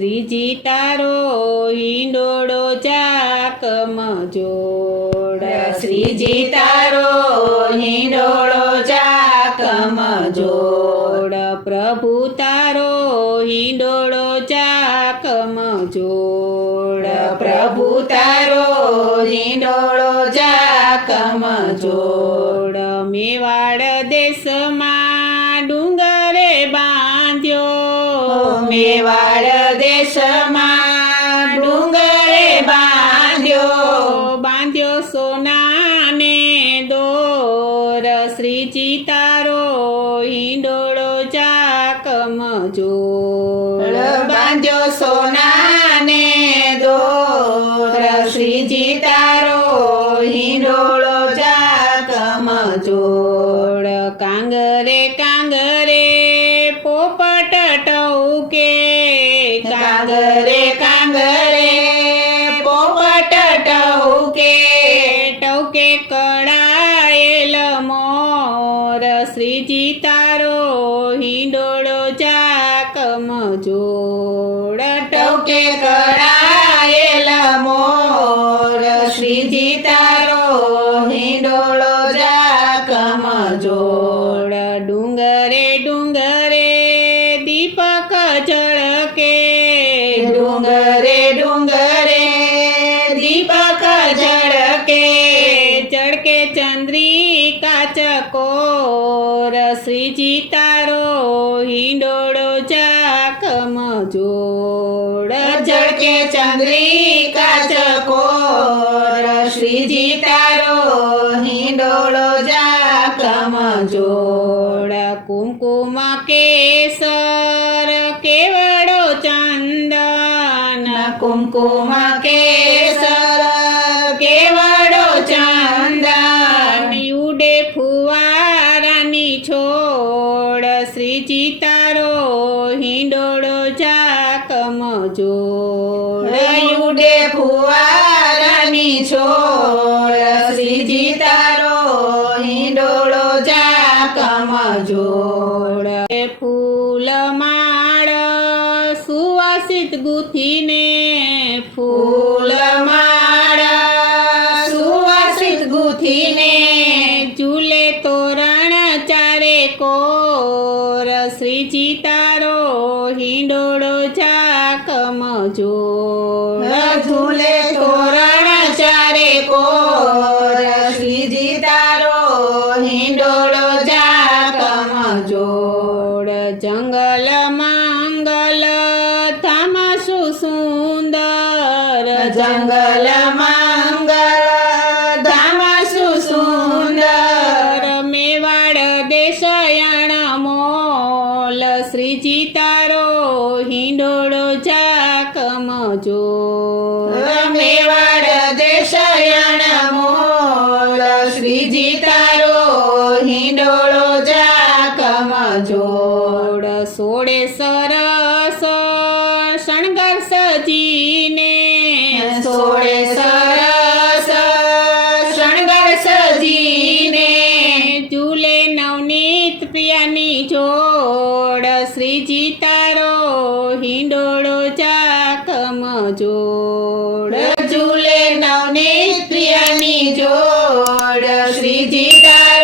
શ્રીજી તારો હિંડોળો ચાકમ જોડ, શ્રીજી તારો હિંડોળો ચાકમ જોડ, પ્રભુ તારો હિંડોળો ચાકમ જોડ, પ્રભુ તારો હિંડોળો ચાકમ જોડ. મેવાડ દેશમાં ડુંગરે બાંધ્યો, મેવાડ દેશમાં ડુંગરે બાંધ્યો સોનાને દોર, શ્રીજી તારો હિંડોળો ચાકમ જોડ, બાંધ્યો સોનાને દોર, શ્રીજી તારો હિંડોળો ચાકમ જોડ. કાંગરે કાંગરે પોપટ ટૌકે, કાંગરે કાંગરે પોપટ ટૌકે, ટૌકે કળાયેલ મોર, શ્રીજી તારો હિંડોળો ચાકમ જોડ, ટૌકે કળાયેલ મોર, શ્રીજી તારો હિંડોળો ચાકમ જોડ. ડુંગરે ડુંગરે દીપક ઝળકે, ડુંગરે ડુંગરે દીપક ઝળકે, ઝળકે ચંદ્રિકા ચકોર, શ્રીજી તારો હિંડોળો ચાકમ જોડ, ઝળકે ચંદ્રિકા ચકોર, શ્રીજી તારો હિંડોળો ચાકમ જોડ. કુમકુમ કેસર કેવડો ચંદન, કુમકુમ કેસર કેવડો ચંદન, ઉડે ફુવારાની છોડ, શ્રીજી તારો હિંડોળો ચાકમ જોડ, ઉડે ફુવારાની છોડ, શ્રીજી તારો હિંડોળો ચાકમ જોડ. ફૂલ માળ સુવાસિત ગુથીને, ફૂલ માળ સુવાસિત ગુથીને, ઝૂલે તોરણ ચારે કોર, શ્રીજી તારો હિંડોળો ચાકમ જોડ, ઝૂલે તોરણ ચારે કોર, શ્રીજી તારો હિંડોળો ચાકમ જોડ. જંગલ મંગલ ધામ સુંદર, જંગલ મંગલ ધામ સુંદર, મેવાડ દેશયણ મોલ, શ્રીજી તારો હિંડોળો ચાકમ જોડ, મેવાડ દેશયણ મોલ, શ્રીજી તારો હિંડોળો ચાકમ જોડ. સોળે સરસ શણગાર સજીને, સોળે સરસ શણગાર સજીને, ઝૂલે નવનીત પ્રિયાની જોડ, શ્રીજી તારો હિંડોળો ચાકમ જોડ, ઝૂલે નવનીત પ્રિયાની જોડ, શ્રીજી તારો